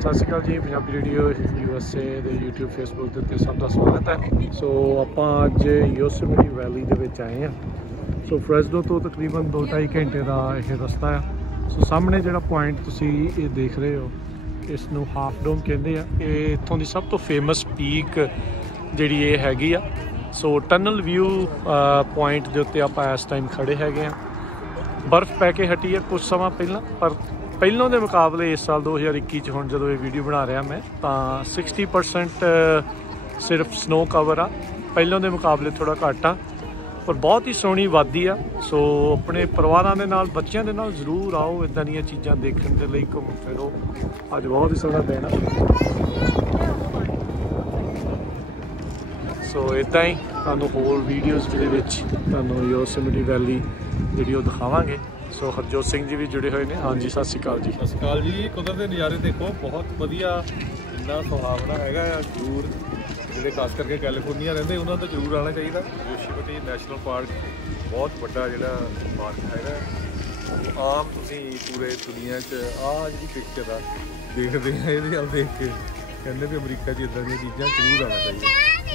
ਸਤਿ ਸ਼੍ਰੀ ਅਕਾਲ ਜੀ। Punjabi radio USA ਦੇ YouTube Facebook ਦੇ ਉੱਤੇ ਸਭ ਦਾ ਸਵਾਗਤ ਹੈ। ਸੋ ਆਪਾਂ ਅੱਜ ਯੋਸੇਮਿਟੀ ਵੈਲੀ ਦੇ ਵਿੱਚ ਆਏ ਹਾਂ। ਸੋ ਫਰੈਸਡੋ ਤੋਂ ਤਕਰੀਬਨ 2-2.5 ਘੰਟੇ ਦਾ ਇਹ ਰਸਤਾ ਆ। ਸੋ ਸਾਹਮਣੇ ਜਿਹੜਾ ਪੁਆਇੰਟ ਤੁਸੀਂ ਇਹ ਦੇਖ ਰਹੇ ਹੋ, ਇਸ ਨੂੰ ਹਾਫ ਡੋਮ ਕਹਿੰਦੇ ਆ। ਇਹ ਇੱਥੋਂ ਦੀ ਸਭ ਤੋਂ ਫੇਮਸ ਪੀਕ ਜਿਹੜੀ ਇਹ ਹੈਗੀ ਆ। ਸੋ ਟਨਲ ਵਿਊ ਪੁਆਇੰਟ ਦੇ ਉੱਤੇ ਆਪਾਂ ਇਸ ਟਾਈਮ ਖੜੇ ਹੈਗੇ ਆ। ਬਰਫ਼ ਪੈ ਕੇ ਹਟੀ ਹੈ ਕੁਝ ਸਮਾਂ ਪਹਿਲਾਂ, ਪਰ ਪਹਿਲਾਂ ਦੇ ਮੁਕਾਬਲੇ ਇਸ ਸਾਲ 2021 'ਚ ਹੁਣ ਜਦੋਂ ਇਹ ਵੀਡੀਓ ਬਣਾ ਰਿਹਾ ਮੈਂ, ਤਾਂ 60% ਸਿਰਫ ਸਨੋ ਕਵਰ ਆ। ਪਹਿਲਾਂ ਦੇ ਮੁਕਾਬਲੇ ਥੋੜ੍ਹਾ ਘੱਟ ਆ, ਪਰ ਬਹੁਤ ਹੀ ਸੋਹਣੀ ਵਾਦੀ ਆ। ਸੋ ਆਪਣੇ ਪਰਿਵਾਰਾਂ ਦੇ ਨਾਲ, ਬੱਚਿਆਂ ਦੇ ਨਾਲ ਜ਼ਰੂਰ ਆਓ, ਇੱਦਾਂ ਦੀਆਂ ਚੀਜ਼ਾਂ ਦੇਖਣ ਦੇ ਲਈ ਘੁੰਮ ਫਿਰੋ। ਅੱਜ ਬਹੁਤ ਹੀ ਸੋਹਣਾ ਦਿਨ ਆ। ਸੋ ਇੱਦਾਂ ਹੀ ਤੁਹਾਨੂੰ ਹੋਰ ਵੀਡੀਓਜ਼ ਦੇ ਵਿੱਚ ਤੁਹਾਨੂੰ ਯੋਸੇਮਿਟੀ ਵੈਲੀ ਜਿਹੜੀ ਉਹ ਦਿਖਾਵਾਂਗੇ। ਸੋ ਹਰਜੋਤ ਸਿੰਘ ਜੀ ਵੀ ਜੁੜੇ ਹੋਏ ਨੇ। ਹਾਂਜੀ, ਸਤਿ ਸ਼੍ਰੀ ਅਕਾਲ ਜੀ। ਸਤਿ ਸ਼੍ਰੀ ਅਕਾਲ ਜੀ। ਕੁਦਰਤ ਦੇ ਨਜ਼ਾਰੇ ਦੇਖੋ, ਬਹੁਤ ਵਧੀਆ, ਇੰਨਾ ਸੁਹਾਵਣਾ ਹੈਗਾ ਆ। ਜ਼ਰੂਰ ਜਿਹੜੇ ਖਾਸ ਕਰਕੇ ਕੈਲੀਫੋਰਨੀਆ ਰਹਿੰਦੇ ਉਹਨਾਂ ਤੋਂ ਜ਼ਰੂਰ ਆਉਣਾ ਚਾਹੀਦਾ। ਯੋਸੇਮਿਟੀ ਨੈਸ਼ਨਲ ਪਾਰਕ ਬਹੁਤ ਵੱਡਾ ਜਿਹੜਾ ਪਾਰਕ ਹੈਗਾ। ਆਮ ਤੁਸੀਂ ਪੂਰੇ ਦੁਨੀਆ 'ਚ ਆਹ ਜਿਹੜੀ ਪਿਕਚਰ ਆ ਦੇਖਦੇ ਆ, ਇਹਦੇ ਵੱਲ ਦੇਖ ਕੇ ਕਹਿੰਦੇ ਵੀ ਅਮਰੀਕਾ 'ਚ ਇੱਦਾਂ ਦੀਆਂ ਚੀਜ਼ਾਂ ਜ਼ਰੂਰ ਆਉਣਾ ਚਾਹੀਦਾ।